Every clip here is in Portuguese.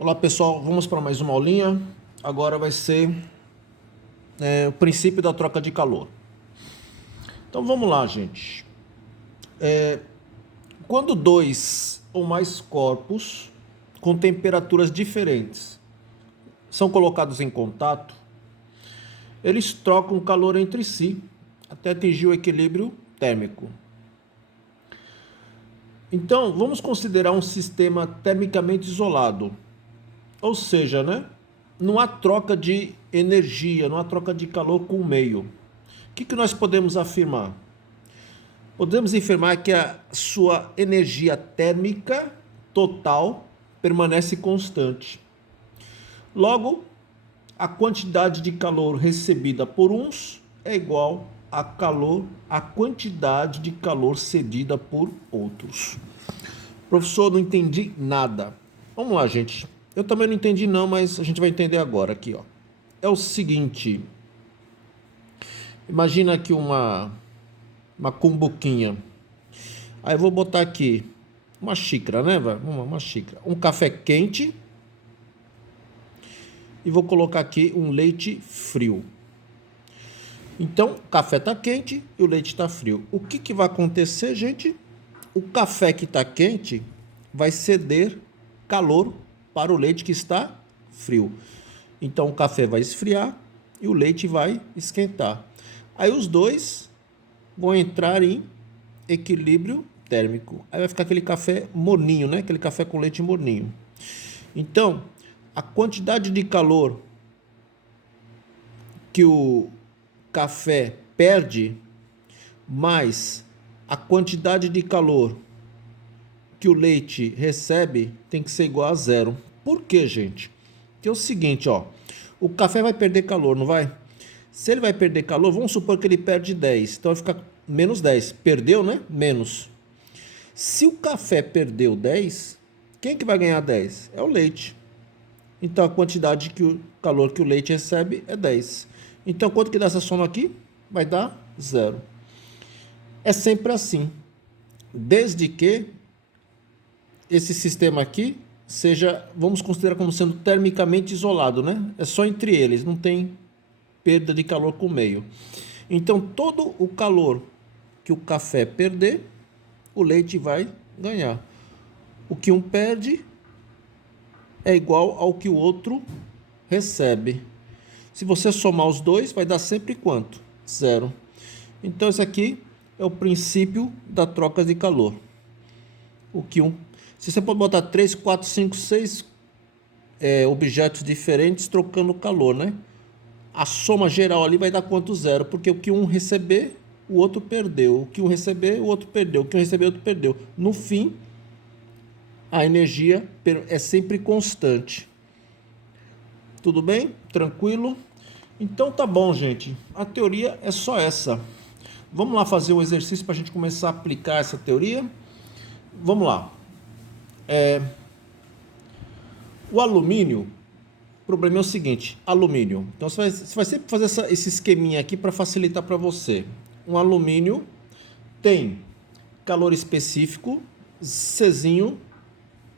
Olá pessoal, vamos para mais uma aulinha. Agora vai ser o princípio da troca de calor. Então vamos lá, gente. Quando dois ou mais corpos com temperaturas diferentes são colocados em contato, eles trocam calor entre si até atingir o equilíbrio térmico. Então vamos considerar um sistema termicamente isolado. Ou seja, não há troca de energia, não há troca de calor com o meio. O que nós podemos afirmar? Podemos afirmar que a sua energia térmica total permanece constante. Logo, a quantidade de calor recebida por uns é igual à quantidade de calor cedida por outros. Professor, não entendi nada. Vamos lá, gente. Eu também não entendi não, mas a gente vai entender agora aqui, ó. É o seguinte. Imagina aqui uma cumbuquinha. Aí eu vou botar aqui uma xícara, né, velho? Uma xícara. Um café quente. E vou colocar aqui um leite frio. Então, o café está quente e o leite está frio. O que vai acontecer, gente? O café que está quente vai ceder calor para o leite que está frio. Então o café vai esfriar e o leite vai esquentar. Aí os dois vão entrar em equilíbrio térmico. Aí vai ficar aquele café morninho, né? Aquele café com leite morninho. Então, a quantidade de calor que o café perde mais a quantidade de calor que o leite recebe tem que ser igual a zero. Por quê, gente? Que é o seguinte, ó. O café vai perder calor, não vai? Se ele vai perder calor, vamos supor que ele perde 10. Então vai ficar menos 10. Perdeu, né? Menos. Se o café perdeu 10, quem que vai ganhar 10? É o leite. Então a quantidade que o calor que o leite recebe é 10. Então quanto que dá essa soma aqui? Vai dar 0. É sempre assim. Desde que esse sistema aqui seja, vamos considerar como sendo termicamente isolado, né? É só entre eles, não tem perda de calor com o meio. Então, todo o calor que o café perder, o leite vai ganhar. O que um perde é igual ao que o outro recebe. Se você somar os dois, vai dar sempre quanto? 0. Então, esse aqui é o princípio da troca de calor. O que se você pode botar 3, 4, 5, 6 objetos diferentes trocando calor, né? A soma geral ali vai dar quanto? 0, porque o que um receber, o outro perdeu. O que um receber, o outro perdeu. O que um receber, o outro perdeu. No fim, a energia é sempre constante. Tudo bem? Tranquilo? Então tá bom, gente. A teoria é só essa. Vamos lá fazer o exercício para a gente começar a aplicar essa teoria? Vamos lá. O alumínio, o problema é o seguinte, alumínio. Então você vai sempre fazer esse esqueminha aqui para facilitar para você. Um alumínio tem calor específico, Czinho,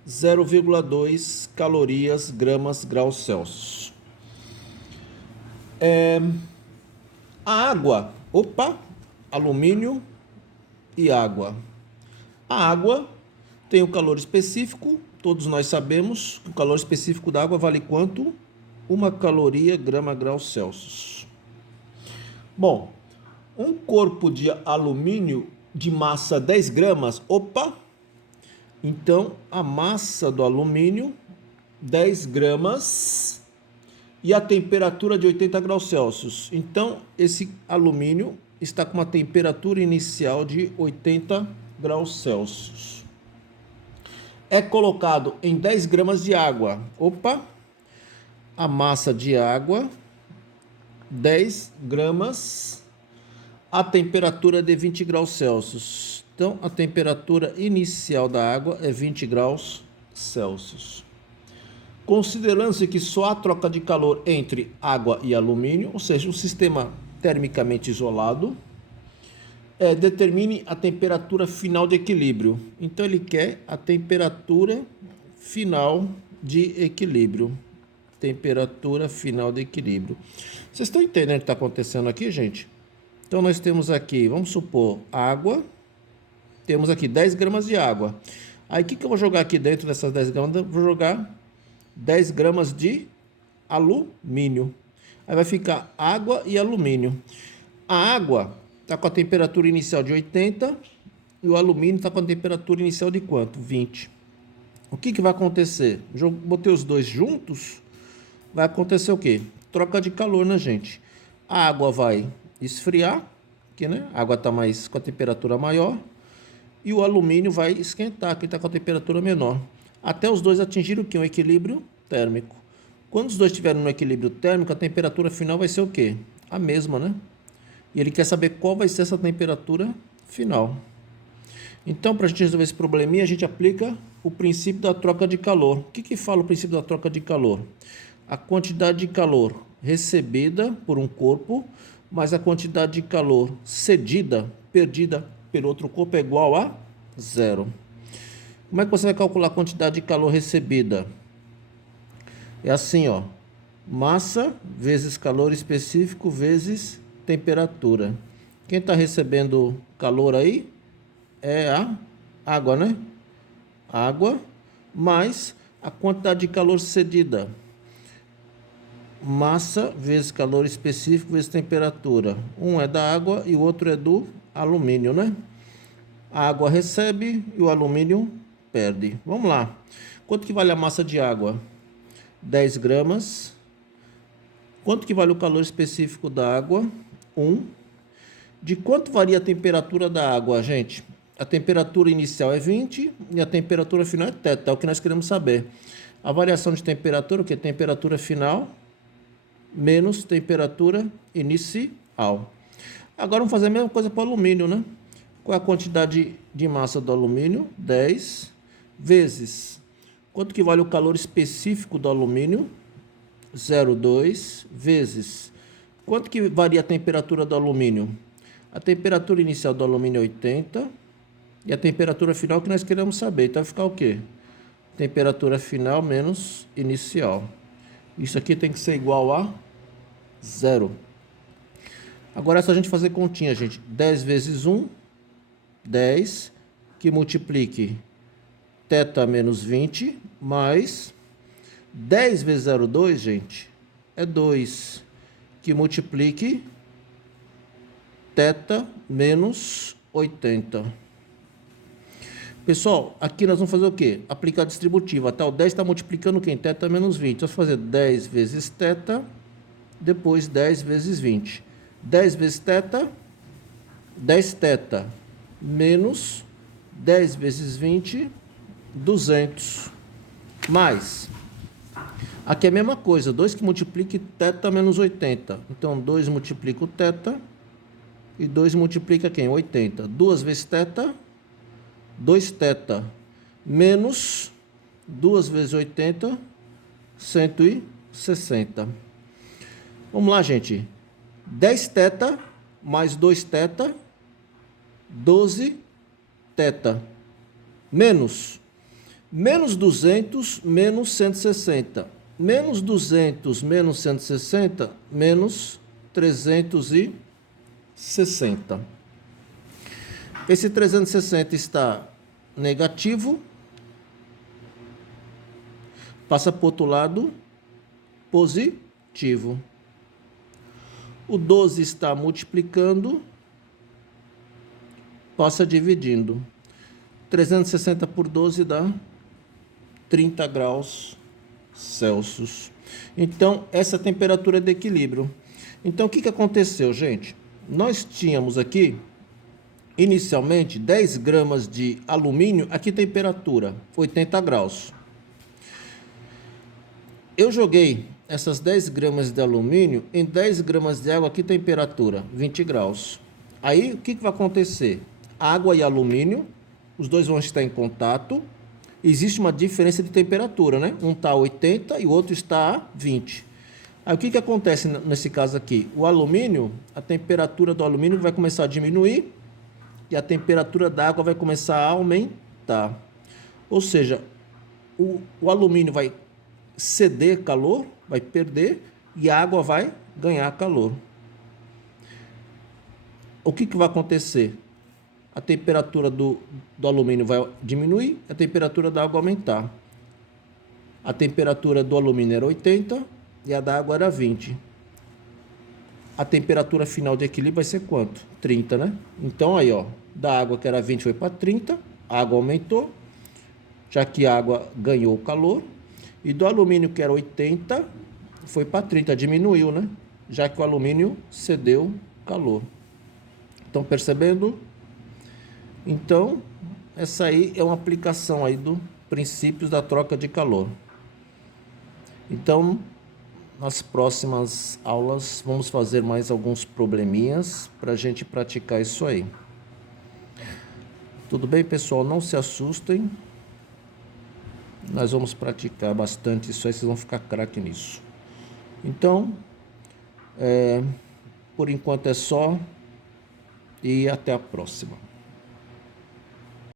0,2 calorias, gramas, graus Celsius. A água, alumínio e água. A água tem o calor específico, todos nós sabemos que o calor específico da água vale quanto? 1 caloria, grama, graus Celsius. Bom, um corpo de alumínio de massa 10 gramas, então a massa do alumínio, 10 gramas, e a temperatura de 80 graus Celsius. Então, esse alumínio está com uma temperatura inicial de 80 graus Celsius. É colocado em 10 gramas de água. A massa de água, 10 gramas, a temperatura de 20 graus Celsius. Então, a temperatura inicial da água é 20 graus Celsius. Considerando-se que só há troca de calor entre água e alumínio, ou seja, um sistema termicamente isolado, determine a temperatura final de equilíbrio. Então ele quer a temperatura final de equilíbrio. Temperatura final de equilíbrio. Vocês estão entendendo o que está acontecendo aqui, gente? Então, nós temos aqui, vamos supor, água. Temos aqui 10 gramas de água. Aí, o que eu vou jogar aqui dentro dessas 10 gramas? Eu vou jogar 10 gramas de alumínio. Aí vai ficar água e alumínio. A água está com a temperatura inicial de 80 e o alumínio está com a temperatura inicial de quanto? 20. O que vai acontecer? Botei os dois juntos, vai acontecer o quê? Troca de calor, né, gente? A água vai esfriar, que, né? A água está mais com a temperatura maior, e o alumínio vai esquentar, que está com a temperatura menor. Até os dois atingirem o quê? Um equilíbrio térmico. Quando os dois estiverem no equilíbrio térmico, a temperatura final vai ser o quê? A mesma, né? E ele quer saber qual vai ser essa temperatura final. Então, para a gente resolver esse probleminha, a gente aplica o princípio da troca de calor. O que fala o princípio da troca de calor? A quantidade de calor recebida por um corpo, mais a quantidade de calor cedida, perdida pelo outro corpo é igual a zero. Como é que você vai calcular a quantidade de calor recebida? É assim, ó. Massa vezes calor específico vezes temperatura. Quem está recebendo calor aí é a água, né? Água mais a quantidade de calor cedida. Massa vezes calor específico vezes temperatura. Um é da água e o outro é do alumínio, né? A água recebe e o alumínio perde. Vamos lá. Quanto que vale a massa de água? 10 gramas. Quanto que vale o calor específico da água? 1. De quanto varia a temperatura da água, gente? A temperatura inicial é 20 e a temperatura final é θ, é o que nós queremos saber. A variação de temperatura, o que é temperatura final menos temperatura inicial. Agora vamos fazer a mesma coisa para o alumínio, né? Qual é a quantidade de massa do alumínio? 10 vezes. Quanto que vale o calor específico do alumínio? 0,2 vezes. Quanto que varia a temperatura do alumínio? A temperatura inicial do alumínio é 80 e a temperatura final que nós queremos saber. Então vai ficar o quê? Temperatura final menos inicial. Isso aqui tem que ser igual a 0. Agora é só a gente fazer continha, gente. 10 vezes 1, 10, que multiplique θ menos 20, mais 10 vezes 0,2, gente, é 2, que multiplique θ menos 80. Pessoal, aqui nós vamos fazer o quê? Aplicar distributiva. Até o 10 está multiplicando quem? θ menos 20. Então, vamos fazer 10 vezes θ, depois 10 vezes 20. 10 vezes θ, 10θ, menos 10 vezes 20, 200. Mais, aqui é a mesma coisa, 2 que multiplique θ menos 80. Então, 2 multiplica o θ e 2 multiplica quem? 80. 2 vezes θ, 2θ, menos 2 vezes 80, 160. Vamos lá, gente. 10θ mais 2θ, 12θ, menos 200 menos 160. Menos 200 menos 160, menos 360. Esse 360 está negativo, passa para o outro lado, positivo. O 12 está multiplicando, passa dividindo. 360 por 12 dá 30 graus Celsius. Então, essa temperatura é de equilíbrio. Então, o que aconteceu, gente? Nós tínhamos aqui, inicialmente, 10 gramas de alumínio. Aqui, temperatura 80 graus. Eu joguei essas 10 gramas de alumínio em 10 gramas de água. Aqui, temperatura 20 graus. Aí, o que vai acontecer? Água e alumínio, os dois vão estar em contato. Existe uma diferença de temperatura, né? Um está a 80 e o outro está a 20. Aí o que acontece nesse caso aqui? O alumínio, a temperatura do alumínio vai começar a diminuir e a temperatura da água vai começar a aumentar. Ou seja, o alumínio vai ceder calor, vai perder, e a água vai ganhar calor. O que vai acontecer? A temperatura do alumínio vai diminuir, a temperatura da água aumentar. A temperatura do alumínio era 80 e a da água era 20. A temperatura final de equilíbrio vai ser quanto? 30, né? Então aí, ó, da água que era 20 foi para 30, a água aumentou, já que a água ganhou calor. E do alumínio que era 80, foi para 30, diminuiu, né? Já que o alumínio cedeu calor. Estão percebendo? Então, essa aí é uma aplicação aí do princípios da troca de calor. Então, nas próximas aulas, vamos fazer mais alguns probleminhas para a gente praticar isso aí. Tudo bem, pessoal? Não se assustem. Nós vamos praticar bastante isso aí, vocês vão ficar craque nisso. Então, por enquanto é só e até a próxima.